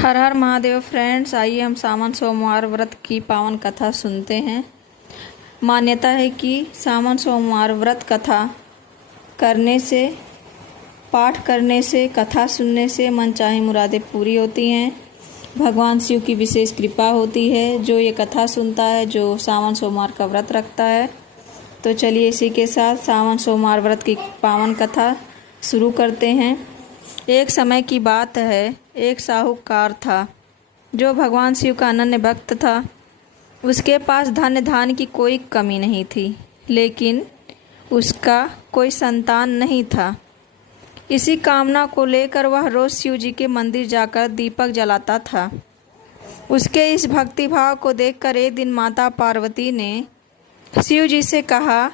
हर हर Mahadev friends, आइए हम सावन सोमवार व्रत की पावन कथा सुनते हैं। मान्यता है कि सावन सोमवार व्रत कथा करने से, पाठ करने से, कथा सुनने से मनचाही मुरादें पूरी होती हैं। भगवान शिव की विशेष कृपा होती है जो ये कथा सुनता है, जो सावन सोमवार का व्रत रखता है। तो चलिए इसी के साथ सावन सोमवार व्रत की पावन कथा शुरू करते हैं। एक समय की बात है, एक साहूकार था जो भगवान शिव का अनन्य भक्त था। उसके पास धन धान्य की कोई कमी नहीं थी, लेकिन उसका कोई संतान नहीं था। इसी कामना को लेकर वह रोज शिव जी के मंदिर जाकर दीपक जलाता था। उसके इस भक्तिभाव को देखकर एक दिन माता पार्वती ने शिव जी से कहा,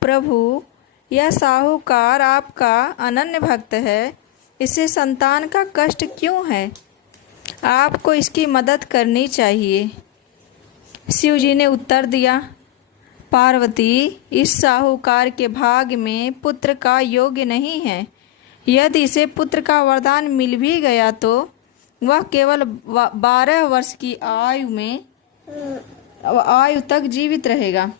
प्रभु, यह साहूकार आपका अनन्य भक्त है, इसे संतान का कष्ट क्यों है? आपको इसकी मदद करनी चाहिए। शिव जी ने उत्तर दिया, पार्वती, इस साहूकार के भाग्य में पुत्र का योग्य नहीं है। यदि इसे पुत्र का वरदान मिल भी गया तो वह केवल 12 वर्ष की आयु तक जीवित रहेगा।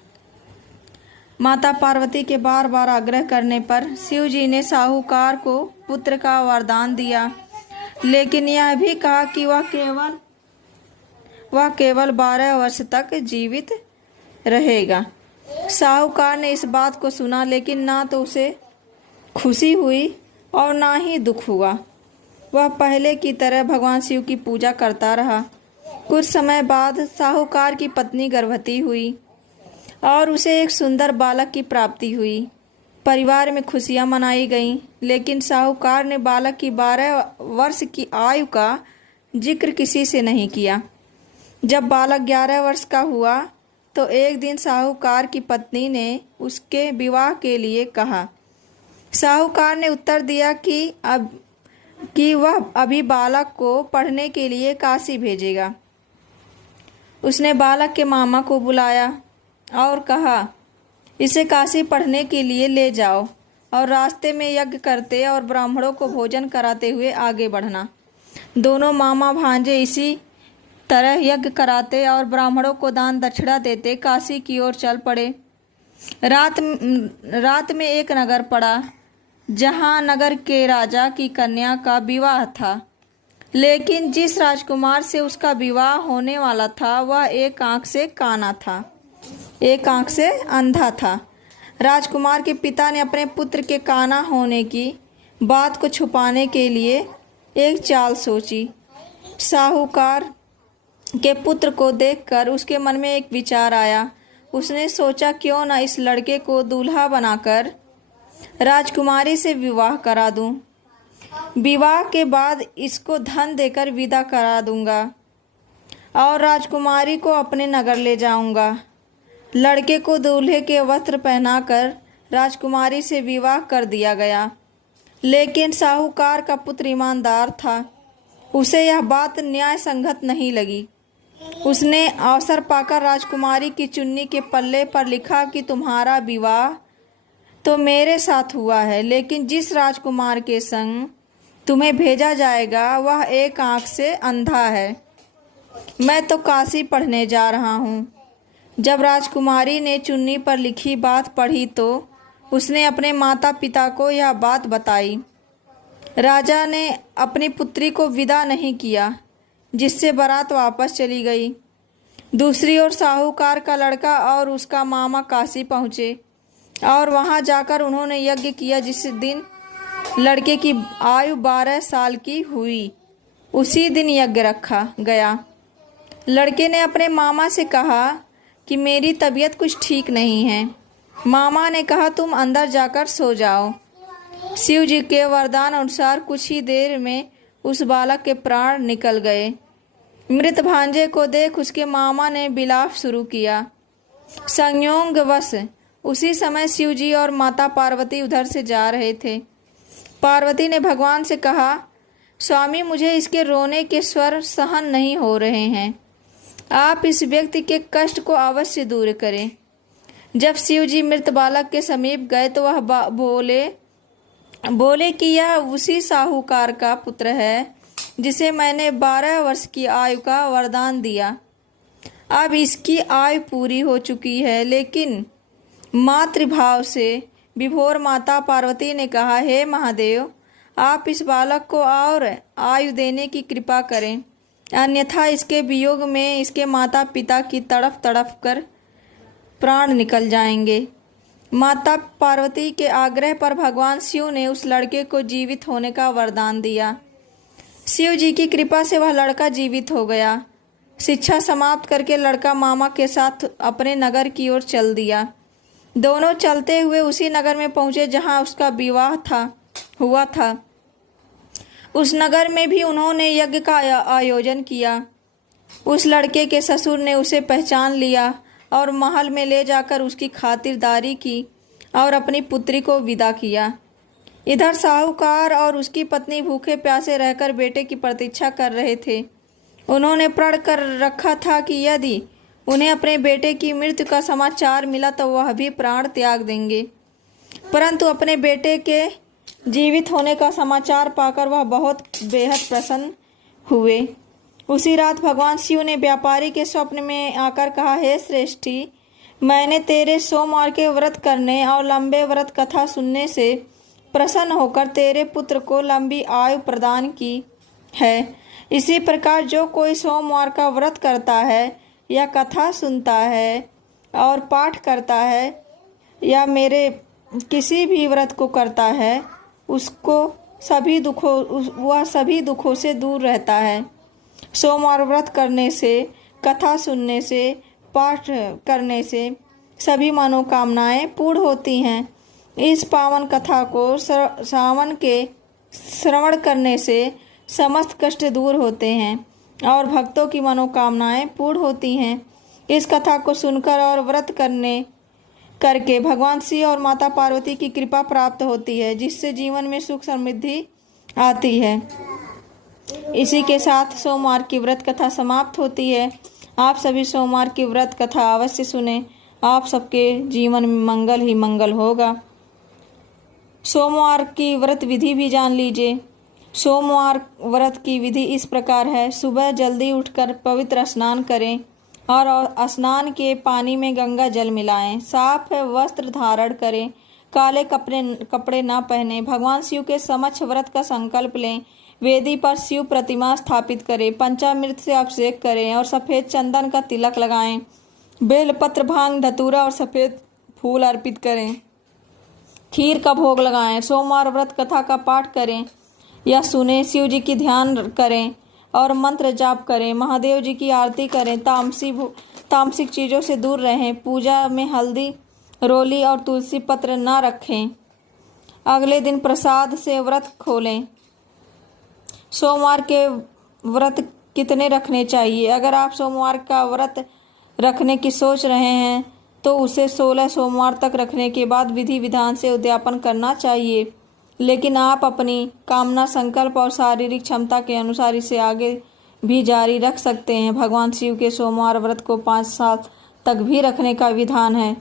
माता पार्वती के बार बार आग्रह करने पर शिव जी ने साहूकार को पुत्र का वरदान दिया, लेकिन यह भी कहा कि वह केवल 12 वर्ष तक जीवित रहेगा। साहूकार ने इस बात को सुना, लेकिन ना तो उसे खुशी हुई और ना ही दुख हुआ। वह पहले की तरह भगवान शिव की पूजा करता रहा। कुछ समय बाद साहूकार की पत्नी गर्भवती हुई और उसे एक सुंदर बालक की प्राप्ति हुई। परिवार में खुशियां मनाई गईं, लेकिन साहूकार ने बालक की 12 वर्ष की आयु का जिक्र किसी से नहीं किया। जब बालक 11 वर्ष का हुआ तो एक दिन साहूकार की पत्नी ने उसके विवाह के लिए कहा। साहूकार ने उत्तर दिया कि वह अभी बालक को पढ़ने के लिए काशी भेजेगा। उसने बालक के मामा को बुलाया और कहा, इसे काशी पढ़ने के लिए ले जाओ और रास्ते में यज्ञ करते और ब्राह्मणों को भोजन कराते हुए आगे बढ़ना। दोनों मामा भांजे इसी तरह यज्ञ कराते और ब्राह्मणों को दान दक्षिणा देते काशी की ओर चल पड़े। रात में एक नगर पड़ा जहां नगर के राजा की कन्या का विवाह था, लेकिन जिस राजकुमार से उसका विवाह होने वाला था वह एक आंख से काना था, एक आंख से अंधा था। राजकुमार के पिता ने अपने पुत्र के काना होने की बात को छुपाने के लिए एक चाल सोची। साहूकार के पुत्र को देखकर उसके मन में एक विचार आया। उसने सोचा, क्यों न इस लड़के को दूल्हा बनाकर राजकुमारी से विवाह करा दूं। विवाह के बाद इसको धन देकर विदा करा दूंगा और राजकुमारी को अपने नगर ले जाऊंगा। लड़के को दूल्हे के वस्त्र पहनाकर राजकुमारी से विवाह कर दिया गया, लेकिन साहूकार का पुत्र ईमानदार था। उसे यह बात न्याय संगत नहीं लगी। उसने अवसर पाकर राजकुमारी की चुन्नी के पल्ले पर लिखा कि तुम्हारा विवाह तो मेरे साथ हुआ है, लेकिन जिस राजकुमार के संग तुम्हें भेजा जाएगा वह एक आंख से अंधा है। मैं तो काशी पढ़ने जा रहा हूँ। जब राजकुमारी ने चुन्नी पर लिखी बात पढ़ी तो उसने अपने माता पिता को यह बात बताई। राजा ने अपनी पुत्री को विदा नहीं किया, जिससे बारात वापस चली गई। दूसरी ओर साहूकार का लड़का और उसका मामा काशी पहुँचे और वहां जाकर उन्होंने यज्ञ किया। जिस दिन लड़के की आयु 12 साल की हुई, उसी दिन यज्ञ रखा गया। लड़के ने अपने मामा से कहा कि मेरी तबीयत कुछ ठीक नहीं है। मामा ने कहा, तुम अंदर जाकर सो जाओ। शिव जी के वरदान अनुसार कुछ ही देर में उस बालक के प्राण निकल गए। मृत भांजे को देख उसके मामा ने विलाप शुरू किया। संयोगवश उसी समय शिव जी और माता पार्वती उधर से जा रहे थे। पार्वती ने भगवान से कहा, स्वामी, मुझे इसके रोने के स्वर सहन नहीं हो रहे हैं। आप इस व्यक्ति के कष्ट को अवश्य दूर करें। जब शिव जी मृत बालक के समीप गए तो वह बोले कि यह उसी साहूकार का पुत्र है जिसे मैंने 12 वर्ष की आयु का वरदान दिया। अब इसकी आयु पूरी हो चुकी है। लेकिन मातृभाव से विभोर माता पार्वती ने कहा, हे महादेव, आप इस बालक को और आयु देने की कृपा करें, अन्यथा इसके वियोग में इसके माता पिता की तड़फ तड़फ कर प्राण निकल जाएंगे। माता पार्वती के आग्रह पर भगवान शिव ने उस लड़के को जीवित होने का वरदान दिया। शिव जी की कृपा से वह लड़का जीवित हो गया। शिक्षा समाप्त करके लड़का मामा के साथ अपने नगर की ओर चल दिया। दोनों चलते हुए उसी नगर में पहुंचे जहां उसका विवाह हुआ था। उस नगर में भी उन्होंने यज्ञ का आयोजन किया। उस लड़के के ससुर ने उसे पहचान लिया और महल में ले जाकर उसकी खातिरदारी की और अपनी पुत्री को विदा किया। इधर साहूकार और उसकी पत्नी भूखे प्यासे रहकर बेटे की प्रतीक्षा कर रहे थे। उन्होंने प्रण कर रखा था कि यदि उन्हें अपने बेटे की मृत्यु का समाचार मिला तो वह भी प्राण त्याग देंगे। परंतु अपने बेटे के जीवित होने का समाचार पाकर वह बहुत बेहद प्रसन्न हुए। उसी रात भगवान शिव ने व्यापारी के स्वप्न में आकर कहा, हे श्रेष्ठी, मैंने तेरे सोमवार के व्रत करने और लंबे व्रत कथा सुनने से प्रसन्न होकर तेरे पुत्र को लंबी आयु प्रदान की है। इसी प्रकार जो कोई सोमवार का व्रत करता है या कथा सुनता है और पाठ करता है या मेरे किसी भी व्रत को करता है, उसको वह सभी दुखों से दूर रहता है। सोमवार व्रत करने से, कथा सुनने से, पाठ करने से सभी मनोकामनाएं पूर्ण होती हैं। इस पावन कथा को सावन के श्रवण करने से समस्त कष्ट दूर होते हैं और भक्तों की मनोकामनाएं पूर्ण होती हैं। इस कथा को सुनकर और व्रत करके भगवान शिव और माता पार्वती की कृपा प्राप्त होती है, जिससे जीवन में सुख समृद्धि आती है। इसी के साथ सोमवार की व्रत कथा समाप्त होती है। आप सभी सोमवार की व्रत कथा अवश्य सुने। आप सबके जीवन में मंगल ही मंगल होगा। सोमवार की व्रत विधि भी जान लीजिए। सोमवार व्रत की विधि इस प्रकार है। सुबह जल्दी उठकर पवित्र स्नान करें और स्नान के पानी में गंगा जल मिलाएं। साफ वस्त्र धारण करें, काले कपड़े न पहने। भगवान शिव के समक्ष व्रत का संकल्प लें। वेदी पर शिव प्रतिमा स्थापित करें। पंचामृत से अभिषेक करें और सफ़ेद चंदन का तिलक लगाएं। बेलपत्र, भांग, धतूरा और सफ़ेद फूल अर्पित करें। खीर का भोग लगाएं। सोमवार व्रत कथा का पाठ करें या सुने। शिव जी की ध्यान करें और मंत्र जाप करें। महादेव जी की आरती करें। तामसिक चीज़ों से दूर रहें। पूजा में हल्दी, रोली और तुलसी पत्र न रखें। अगले दिन प्रसाद से व्रत खोलें। सोमवार के व्रत कितने रखने चाहिए? अगर आप सोमवार का व्रत रखने की सोच रहे हैं तो उसे 16 सोमवार तक रखने के बाद विधि विधान से उद्यापन करना चाहिए। लेकिन आप अपनी कामना, संकल्प और शारीरिक क्षमता के अनुसार इसे आगे भी जारी रख सकते हैं। भगवान शिव के सोमवार व्रत को 5 साल तक भी रखने का विधान है।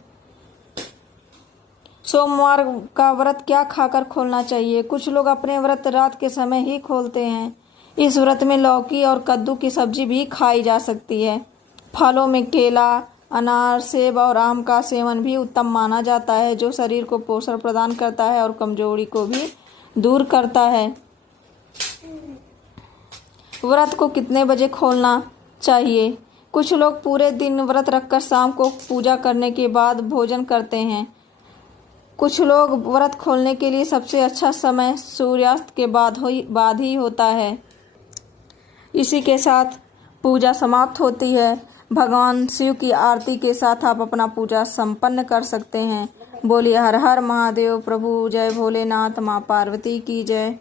सोमवार का व्रत क्या खाकर खोलना चाहिए? कुछ लोग अपने व्रत रात के समय ही खोलते हैं। इस व्रत में लौकी और कद्दू की सब्जी भी खाई जा सकती है। फलों में केला, अनार, सेब और आम का सेवन भी उत्तम माना जाता है, जो शरीर को पोषण प्रदान करता है और कमजोरी को भी दूर करता है। व्रत को कितने बजे खोलना चाहिए? कुछ लोग पूरे दिन व्रत रखकर शाम को पूजा करने के बाद भोजन करते हैं। कुछ लोग व्रत खोलने के लिए सबसे अच्छा समय सूर्यास्त के बाद ही होता है। इसी के साथ पूजा समाप्त होती है। भगवान शिव की आरती के साथ आप अपना पूजा संपन्न कर सकते हैं। बोलिए हर हर महादेव। प्रभु जय भोलेनाथ। माँ पार्वती की जय।